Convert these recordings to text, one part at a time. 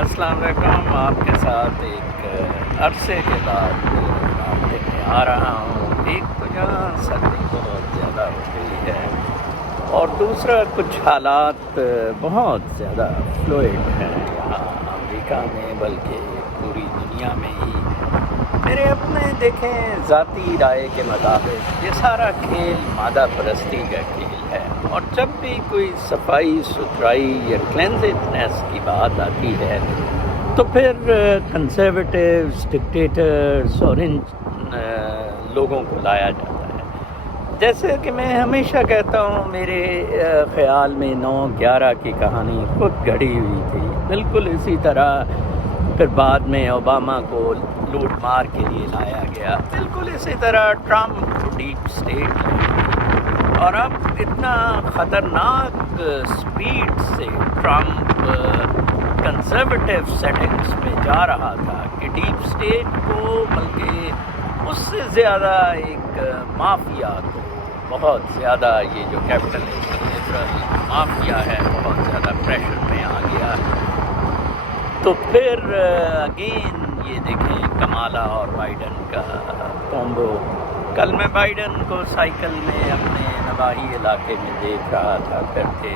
السلام علیکم. آپ کے ساتھ ایک عرصے کے بعد رابطے میں آ رہا ہوں. ایک تو یہاں سردی بہت زیادہ ہو گئی ہے اور دوسرا کچھ حالات بہت زیادہ فلوئڈ ہیں یہاں امریکہ میں بلکہ پوری دنیا میں ہی. میرے اپنے دیکھیں ذاتی رائے کے مطابق یہ سارا کھیل مادہ پرستی کا کھیل ہے، اور جب بھی کوئی صفائی ستھرائی یا کلینزنس کی بات آتی ہے تو پھر کنزرویٹیوز، ڈکٹیٹرز اور ان لوگوں کو لایا جاتا ہے. جیسے کہ میں ہمیشہ کہتا ہوں، میرے خیال میں 9/11 کی کہانی خود گھڑی ہوئی تھی. بالکل اسی طرح پھر بعد میں اوباما کو لوٹ مار کے لیے لایا گیا، بالکل اسی طرح ٹرمپ کو ڈیپ اسٹیٹ لگی. اور اب اتنا خطرناک سپیڈ سے ٹرمپ کنزرویٹیو سیٹنگز میں جا رہا تھا کہ ڈیپ اسٹیٹ کو، بلکہ اس سے زیادہ ایک مافیا کو، بہت زیادہ یہ جو کیپٹلسٹ لبرل مافیا ہے بہت زیادہ پریشر میں آ گیا. تو پھر اگین یہ دیکھیں کمالا اور بائیڈن کا کومبو. کل میں بائیڈن کو سائیکل میں اپنے نواحی علاقے میں دیکھ رہا تھا پھر کے،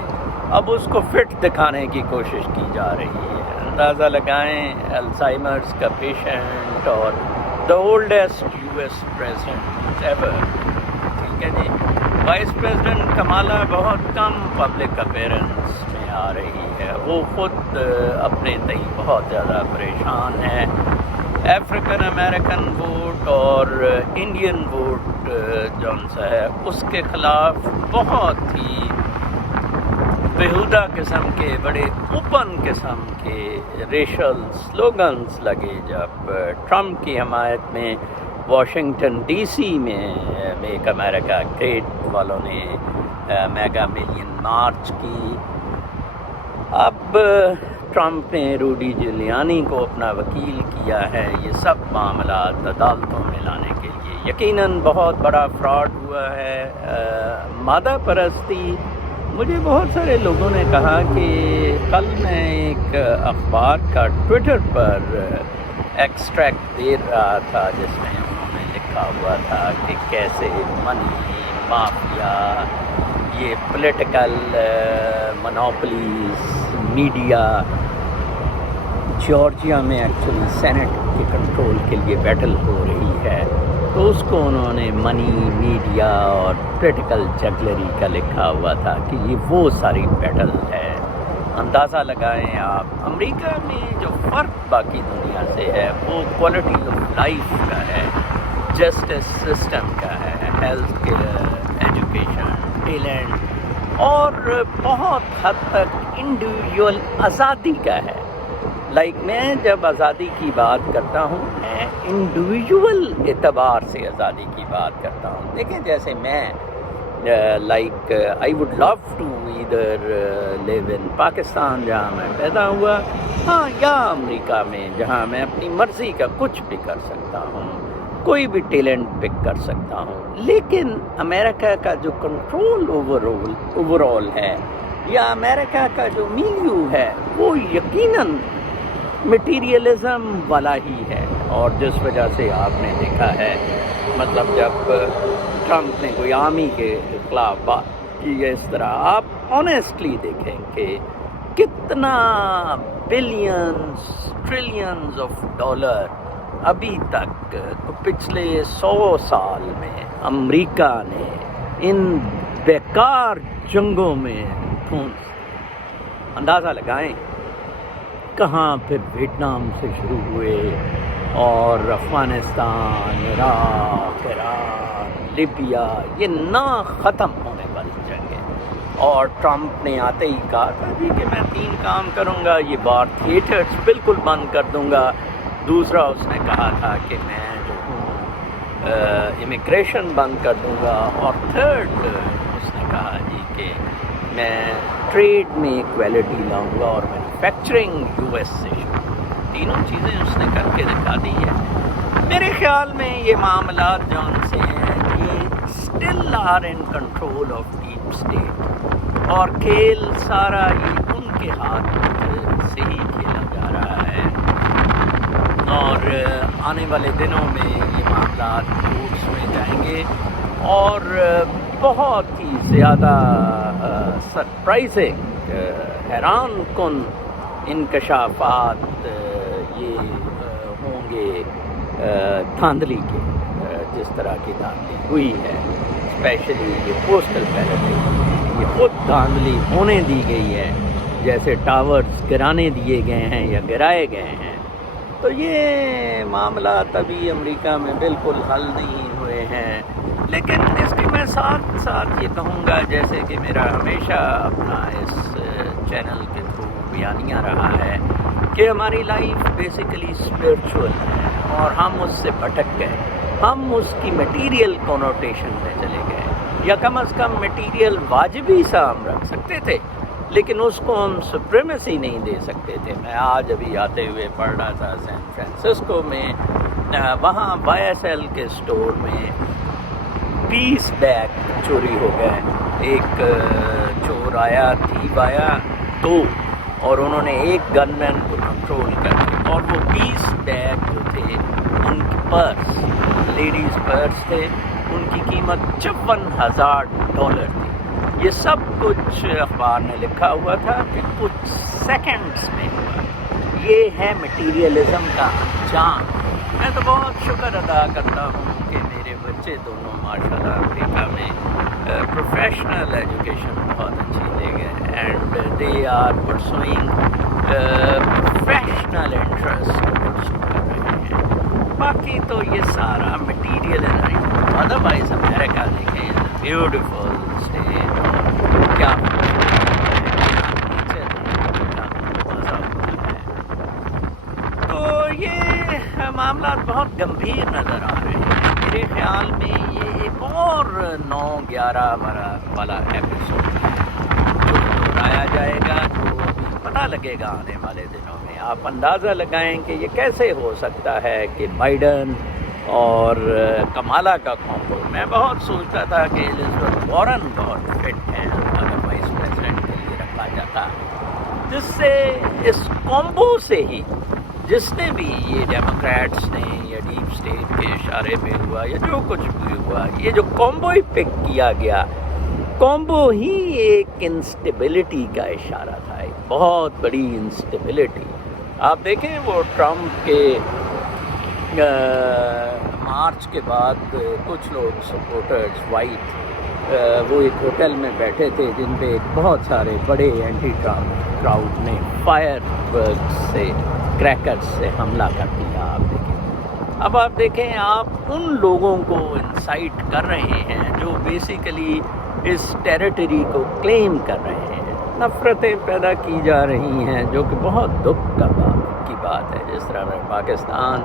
اب اس کو فٹ دکھانے کی کوشش کی جا رہی ہے. اندازہ لگائیں، الزائمرز کا پیشنٹ اور the oldest US president ever. ٹھیک ہے جی. وائس پریزیڈنٹ کمالا بہت کم پبلک اپیرنس میں آ رہی ہے. وہ خود اپنے تئیں بہت زیادہ پریشان ہے. افریقن امریکن ووٹ اور انڈین ووٹ جون سا ہے اس کے خلاف بہت ہی بیہودہ قسم کے، بڑے اوپن قسم کے ریشل سلوگنز لگے جب ٹرمپ کی حمایت میں واشنگٹن DC میں میک امریکہ گریٹ والوں نے میگا ملین مارچ کی. اب ٹرمپ نے روڈی جولیانی کو اپنا وکیل کیا ہے یہ سب معاملات عدالتوں میں لانے کے لیے. یقیناً بہت بڑا فراڈ ہوا ہے. مادہ پرستی، مجھے بہت سارے لوگوں نے کہا کہ کل میں ایک اخبار کا ٹویٹر پر ایکسٹریکٹ دے رہا تھا جس میں انہوں نے لکھا ہوا تھا کہ کیسے منی مافیا، یہ پولیٹیکل مونوپلیز، میڈیا جارجیا میں ایکچولی سینٹ کے کنٹرول کے لیے بیٹل ہو رہی ہے، تو اس کو انہوں نے منی، میڈیا اور پولیٹیکل جگلری کا لکھا ہوا تھا کہ یہ وہ ساری بیٹل ہے. اندازہ لگائیں آپ، امریکہ میں جو فرق باقی دنیا سے ہے وہ کوالٹی آف لائف کا ہے، جسٹس سسٹم کا ہے، ہیلتھ کیئر، ایجوکیشن، ٹیلنٹ اور بہت حد تک انڈیویجول آزادی کا ہے. میں جب آزادی کی بات کرتا ہوں میں انڈیویجول اعتبار سے آزادی کی بات کرتا ہوں. دیکھیں جیسے میں I would love to either live in Pakistan جہاں میں پیدا ہوا، ہاں، یا امریکہ میں جہاں میں اپنی مرضی کا کچھ بھی کر سکتا ہوں، کوئی بھی ٹیلنٹ پک کر سکتا ہوں. لیکن امریکہ کا جو کنٹرول اوور آل ہے، یا امریکہ کا جو میلیو ہے، وہ یقیناً مٹیریلزم والا ہی ہے. اور جس وجہ سے آپ نے دیکھا ہے، مطلب جب ٹرمپ نے کوئی آرمی کے خلاف بات کی ہے اس طرح، آپ آنیسٹلی دیکھیں کہ کتنا بلینز ٹریلینز آف ڈالر ابھی تک پچھلے 100 سال میں امریکہ نے ان بیکار جنگوں میں اندازہ لگائیں. کہاں پھر ویتنام سے شروع ہوئے اور افغانستان، عراق، ایران، لیبیا، یہ نہ ختم ہونے والی جنگیں. اور ٹرمپ نے آتے ہی کہا تھا جی کہ میں 3 کام کروں گا، یہ بار تھیٹرز بالکل بند کر دوں گا. دوسرا اس نے کہا تھا کہ میں جو ہوں امیگریشن بند کر دوں گا. اور تھرڈ اس نے کہا جی کہ میں ٹریڈ میں ایکویلٹی لاؤں گا اور مینوفیکچرنگ US سے شروع. تینوں چیزیں اس نے کر کے دکھا دی ہے. میرے خیال میں یہ معاملات جو ان سے ہیں یہ still are in control of deep state, اور کھیل سارا یہ ان کے ہاتھ سے ہی کھیلا جا رہا ہے. آنے والے دنوں میں یہ معاملات کورٹس میں جائیں گے اور بہت ہی زیادہ سرپرائزنگ حیران کن انکشافات یہ ہوں گے دھاندلی کے، جس طرح کی دھاندلی ہوئی ہے، اسپیشلی یہ پوسٹل بیلٹ یہ خود دھاندلی ہونے دی گئی ہے، جیسے ٹاورز گرانے دیے گئے ہیں یا گرائے گئے ہیں۔ تو یہ معاملات ابھی امریکہ میں بالکل حل نہیں ہوئے ہیں، لیکن اس کے میں ساتھ ساتھ یہ کہوں گا، جیسے کہ میرا ہمیشہ اپنا اس چینل کے تھرو بیانیہ رہا ہے کہ ہماری لائف بیسیکلی اسپرچول ہے اور ہم اس سے بھٹک گئے، ہم اس کی میٹیریل کنوٹیشن میں چلے گئے، یا کم از کم میٹیریل واجبی سا ہم رکھ سکتے تھے لیکن اس کو ہم سپریمیسی نہیں دے سکتے تھے۔ میں آج ابھی آتے ہوئے پڑھ رہا تھا سین فرانسسکو میں، وہاں وائی ایس ایل کے اسٹور میں 20 بیگ چوری ہو گئے۔ ایک چور آیا، تھیف آیا، 2، اور انہوں نے ایک گن مین کو کنٹرول کر دیا، اور وہ 20 بیگ جو تھے ان کی پرس، لیڈیز پرس تھے، ان کی قیمت $54,000 تھی۔ یہ سب کچھ اخبار نے لکھا ہوا تھا کہ کچھ سیکنڈز میں ہوا۔ یہ ہے مٹیریلزم کا انجام۔ میں تو بہت شکر ادا کرتا ہوں کہ میرے بچے دونوں ماشاءاللہ امریکہ میں پروفیشنل ایجوکیشن بہت اچھی لے گئے، and they are pursuing professional interest pursue کر رہے ہیں۔ باقی تو یہ سارا مٹیریل ہے۔ ادروائز امریکہ دیکھیں، بیوٹیفل اسٹیٹ، اور کیا تو یہ معاملات بہت گمبھیر نظر آ رہے ہیں۔ میرے خیال میں یہ ایک اور 9/11 والا ایپیسوڈ ہے جو دہرایا جائے گا، جو پتہ لگے گا آنے والے دنوں میں۔ آپ اندازہ لگائیں کہ یہ کیسے ہو سکتا ہے کہ بائیڈن اور کمالا کا کامبو۔ میں بہت سوچتا تھا کہ الزبتھ وارن بہت فٹ ہیں اگر وائس پریزیڈنٹ کے لیے رکھا جاتا، جس سے اس کامبو سے ہی، جس نے بھی یہ ڈیموکریٹس نے یا ڈیپ اسٹیٹ کے اشارے میں ہوا یا جو کچھ بھی ہوا، یہ جو کامبو ہی پک کیا گیا، کامبو ہی ایک انسٹیبلٹی کا اشارہ تھا، ایک بہت بڑی انسٹیبلٹی۔ آپ دیکھیں وہ ٹرمپ کے مارچ کے بعد کچھ لوگ سپورٹرز وائٹ وہ ایک ہوٹل میں بیٹھے تھے جن پہ بہت سارے بڑے اینٹی کراؤڈ نے فائر ورکس سے، کریکرز سے حملہ کر دیا۔ آپ دیکھیں، اب آپ دیکھیں، آپ ان لوگوں کو انسائٹ کر رہے ہیں جو بیسیکلی اس ٹیریٹری کو کلیم کر رہے ہیں، نفرتیں پیدا کی جا رہی ہیں، جو کہ بہت دکھ کی بات ہے۔ جس طرح میں پاکستان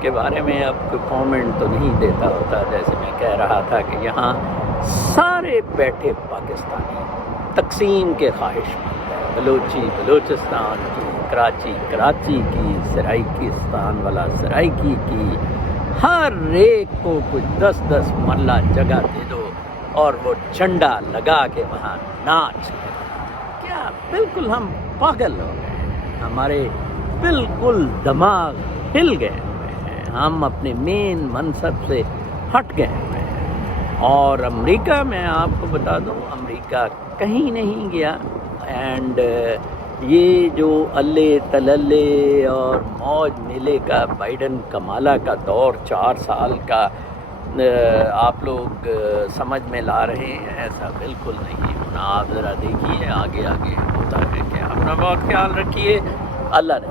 کے بارے میں اب کوئی کامنٹ تو نہیں دیتا ہوتا، جیسے میں کہہ رہا تھا کہ یہاں سارے بیٹھے پاکستانی تقسیم کے خواہش مند ہیں، بلوچی بلوچستان کی، کراچی کی، سرائیکستان والا سرائیکی کی، ہر ایک کو کچھ 10 مرلہ جگہ دے دو اور وہ جھنڈا لگا کے وہاں ناچ لیں۔ کیا بالکل ہم پاگل ہو گئے ہیں، ہمارے بالکل دماغ ہل گئے ہوئے ہیں، ہم اپنے مین منصب سے ہٹ گئے ہوئے ہیں۔ اور امریکہ میں آپ کو بتا دوں، امریکہ کہیں نہیں گیا، اینڈ یہ جو اللہ تللے اور موج میلے کا بائیڈن کمالا کا دور 4 سال کا آپ لوگ سمجھ میں لا رہے ہیں، ایسا بالکل نہیں ہونا۔ آپ ذرا دیکھیے آگے ہوتا ہے کیا۔ اپنا بہت خیال رکھیے، اللہ نے